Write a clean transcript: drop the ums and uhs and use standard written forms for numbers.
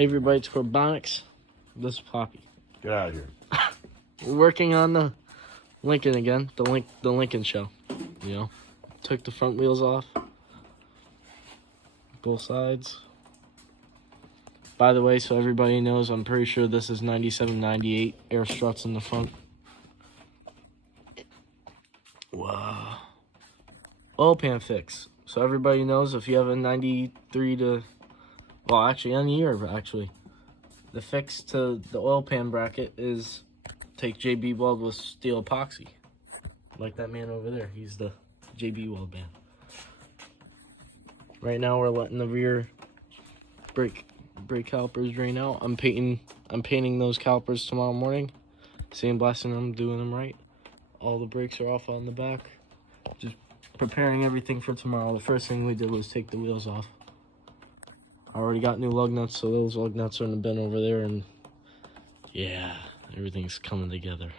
Hey everybody, it's Corbonics. This is Poppy. Get out of here. We're working on the Lincoln again, the Lincoln show. You know, took the front wheels off, both sides. By the way, so everybody knows, I'm pretty sure this is 97, 98 air struts in the front. Wow. Oil pan fix. So everybody knows if you have a 93 to, well, actually, any year, actually. The fix to the oil pan bracket is take JB Weld with steel epoxy. Like that man over there. He's the JB Weld man. Right now we're letting the rear brake calipers drain out. I'm painting those calipers tomorrow morning. Sandblasting them, doing them right. All the brakes are off on the back. Just preparing everything for tomorrow. The first thing we did was take the wheels off. I already got new lug nuts, so those lug nuts are in the bin over there, and yeah, everything's coming together.